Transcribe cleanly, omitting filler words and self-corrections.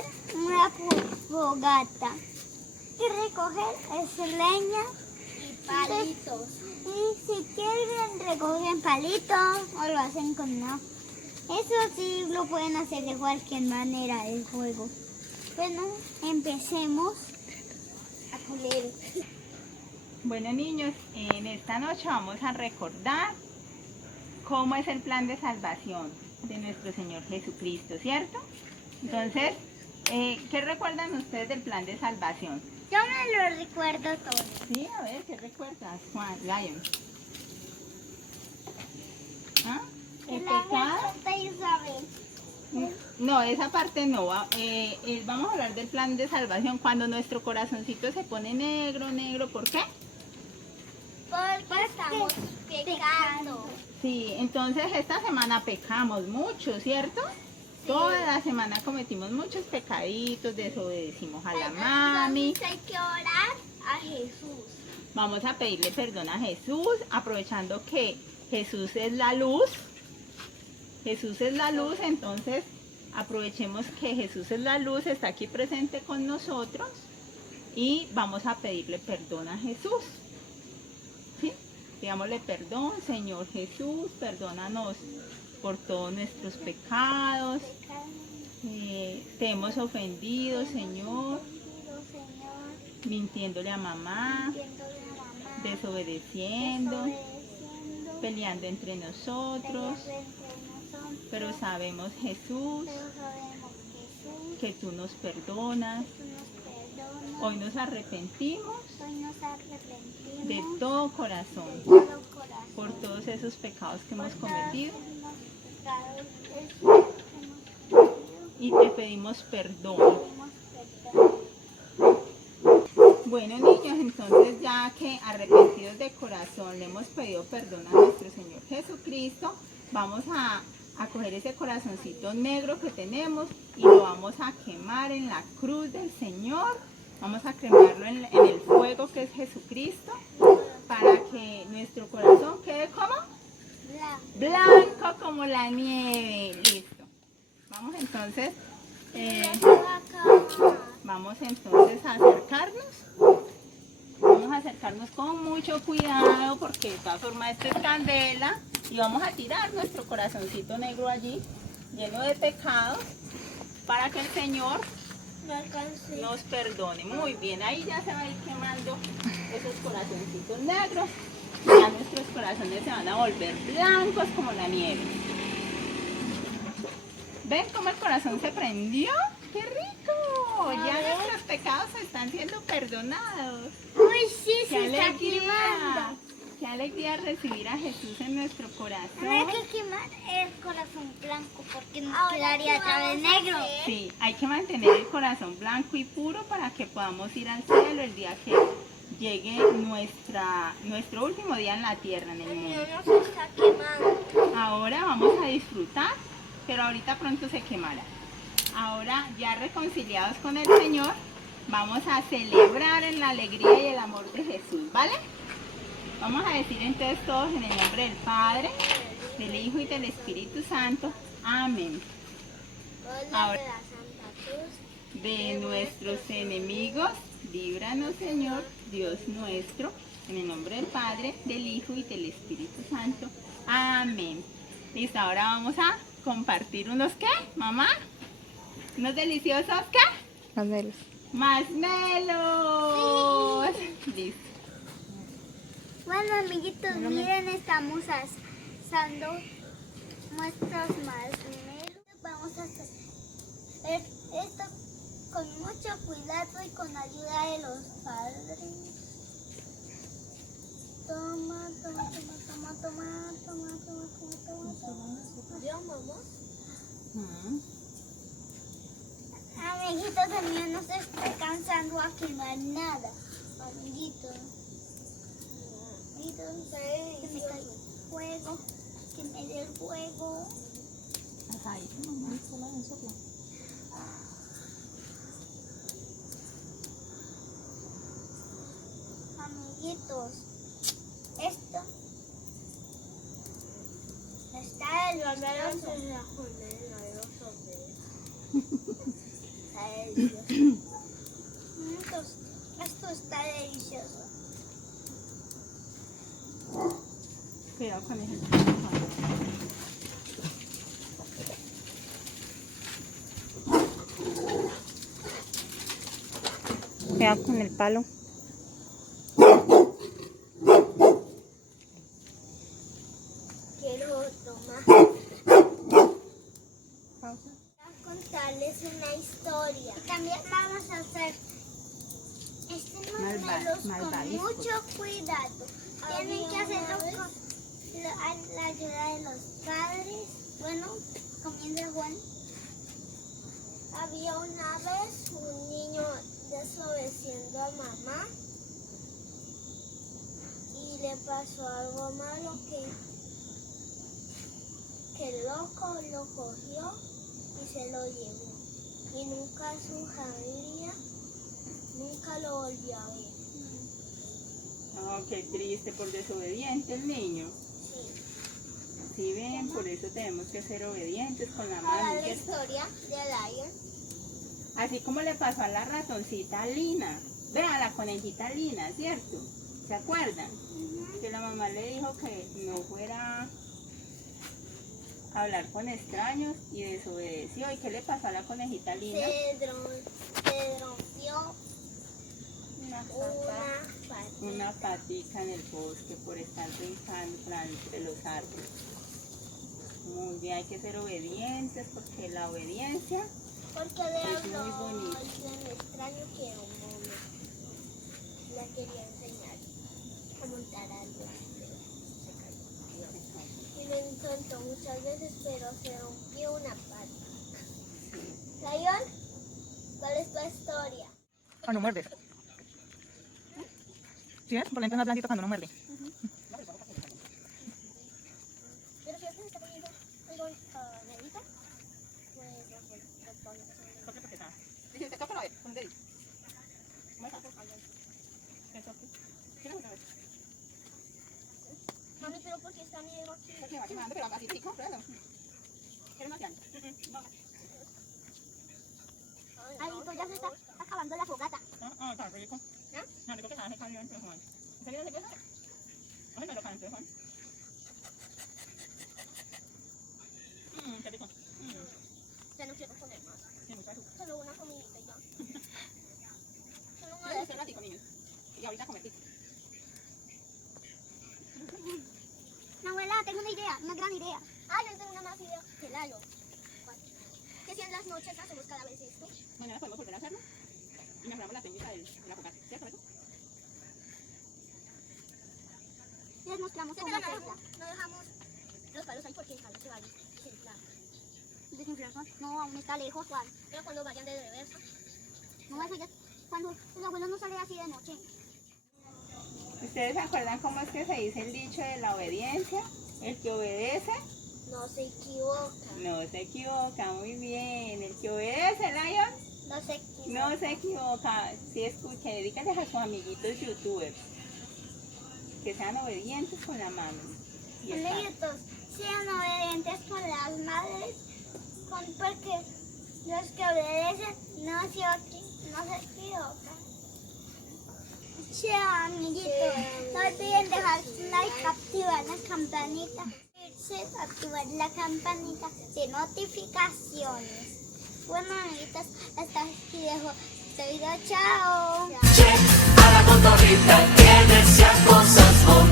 hacer una fogata y recoger es leña Y palitos. y si quieren recogen palitos o lo hacen con una. Eso sí lo pueden hacer de cualquier manera del juego. Bueno, empecemos a comer. Bueno, niños, en esta noche vamos a recordar cómo es el plan de salvación de nuestro Señor Jesucristo, ¿cierto? Entonces, ¿qué recuerdan ustedes del plan de salvación? Yo me lo recuerdo todo. Sí, a ver, ¿qué recuerdas, Juan? Lion. ¿Ah? ¿El pecado? No, esa parte no. Vamos a hablar del plan de salvación. Cuando nuestro corazoncito se pone negro, negro, ¿por qué? Porque estamos pecando. Sí, entonces esta semana pecamos mucho, ¿cierto? Sí. Toda la semana cometimos muchos pecaditos, desobedecimos a la mami. Entonces hay que orar a Jesús. Vamos a pedirle perdón a Jesús, aprovechando que Jesús es la luz. Jesús es la luz, entonces aprovechemos que Jesús es la luz, está aquí presente con nosotros y vamos a pedirle perdón a Jesús. ¿Sí? Pidámosle perdón, Señor Jesús, perdónanos por todos nuestros pecados. Te hemos ofendido, Señor, mintiéndole a mamá, desobedeciendo, peleando entre nosotros. Pero sabemos, Jesús, que tú nos perdonas. Hoy nos arrepentimos de todo corazón por todos esos pecados que hemos cometido y te pedimos perdón. Bueno, niños, entonces ya que arrepentidos de corazón le hemos pedido perdón a nuestro Señor Jesucristo, vamos a coger ese corazoncito negro que tenemos y lo vamos a quemar en la cruz del Señor. Vamos a quemarlo en el fuego que es Jesucristo para que nuestro corazón quede como blanco como la nieve. Listo. Vamos entonces, a acercarnos. Vamos a acercarnos con mucho cuidado porque de todas formas esta es candela y vamos a tirar nuestro corazoncito negro allí lleno de pecados para que el Señor nos perdone. Muy bien, ahí ya se va a ir quemando esos corazoncitos negros. Ya nuestros corazones se van a volver blancos como la nieve. ¿Ven cómo el corazón se prendió? ¡Qué rico! Ya nuestros pecados están siendo perdonados. Uy, sí, ¡Qué se está alegría! quemando. ¡Qué alegría recibir a Jesús en nuestro corazón! Hay que quemar el corazón blanco porque nos quedaría otra vez negro. Sí, hay que mantener el corazón blanco y puro para que podamos ir al cielo el día que llegue nuestro último día en la tierra, en el mundo. No se está quemando. Ahora vamos a disfrutar, pero ahorita pronto se quemará. Ahora ya reconciliados con el Señor, vamos a celebrar en la alegría y el amor de Jesús, ¿vale? Vamos a decir entonces todos en el nombre del Padre, del Hijo y del Espíritu Santo. Amén. Ahora, de nuestros enemigos, líbranos, Señor, Dios nuestro, en el nombre del Padre, del Hijo y del Espíritu Santo. Amén. Listo, ahora vamos a compartir unos ¿qué, mamá? ¿Unos deliciosos qué? Marshmallows. ¡Marshmallows! Sí. Listo. Bueno, amiguitos, miren, estamos asando nuestros marshmallows. Vamos a hacer esto con mucho cuidado y con ayuda de los padres. Toma. ¿Yo, mamá? Amiguitos, el mío no se está cansando a quemar nada. Amiguitos. Que me caiga el fuego, que me dé el fuego. Amiguitos, esto está delicioso. está delicioso. Esto está delicioso. Cuidado con eso. Cuidado con el palo. Quiero tomar. Pausa. Voy a contarles una historia. También vamos a hacer marshmallows con malvaviscos. mucho cuidado. Tienen que hacerlo con la ayuda de los padres. Bueno, comienza Juan. Había una vez un niño desobedeciendo a mamá y le pasó algo malo que el loco lo cogió y se lo llevó. Y nunca su familia, nunca lo volvió a ver. Oh, qué triste, por desobediente el niño. Sí. Si ven, por eso tenemos que ser obedientes con la Ahora mano. la ¿Cierto? historia de Lion. Así como le pasó a la ratoncita Lina. Vea, la conejita Lina, ¿cierto? ¿Se acuerdan? Que la mamá le dijo que no fuera a hablar con extraños y desobedeció. ¿Y qué le pasó a la conejita Lina? Se rompió Una patica en el bosque por estar brincando entre los árboles. Muy bien, hay que ser obedientes porque la obediencia porque le es muy habló bonito. alguien extraño que era un mono. Le quería enseñar a montar algo, pero se cayó. Y lo intentó muchas veces, pero se rompió una pata. Lion, ¿cuál es tu historia? Cuando muerde. ¿Sí ves? Por dentro es más blanquito cuando no muerde. Pero si usted está poniendo algo negrito, pues lo pones. Dice, tócalo a ver, con un dedito. Mami, pero ¿por qué está negro aquí? Porque va quemando, pero así rico, pruébalo. ¿Quieres más grande? Ay, pues ya se está acabando la fogata. Está rico. No, rico que nada, se caliente, Juan. ¿En serio se queda? Ay, no lo caliente, Juan. Qué rico. Ya no quiero poner más. Sí, mucha azúcar. Solo una comidita y ya. Solo una Espera un ratico, niños. Y ahorita comer pizza. No, abuela, tengo una idea, una gran idea. Ah, yo tengo una más idea. Que Lalo. Que si en las noches hacemos cada vez esto. Mañana podemos volver a hacerlo. Y mejoramos la técnica de la fogata. ¿Cierto eso? Les mostramos Sí, cómo pero hacerla. no dejamos los palos ahí porque el palo se va a desinflar. Desinflación. No, aún está lejos, Juan. Pero cuando vayan de reversa, No, eso ya, cuando el abuelo no sale así de noche. ¿Ustedes se acuerdan cómo es que se dice el dicho de la obediencia? El que obedece no se equivoca. no se equivoca. Muy bien. El que obedece, Lion, No se equivoca. no se equivoca. Si escuchen, dedícales a sus amiguitos youtubers que sean obedientes con la mano. Y el padre. Amiguitos, sean obedientes con las madres, porque los que obedecen no se equivocan. Chao, amiguitos. No olviden dejar su like, activar la campanita, activar la campanita de notificaciones. Bueno, amiguitos, hasta aquí dejo este video. Chao. A la cotorrita tienes ya cosas bonitas.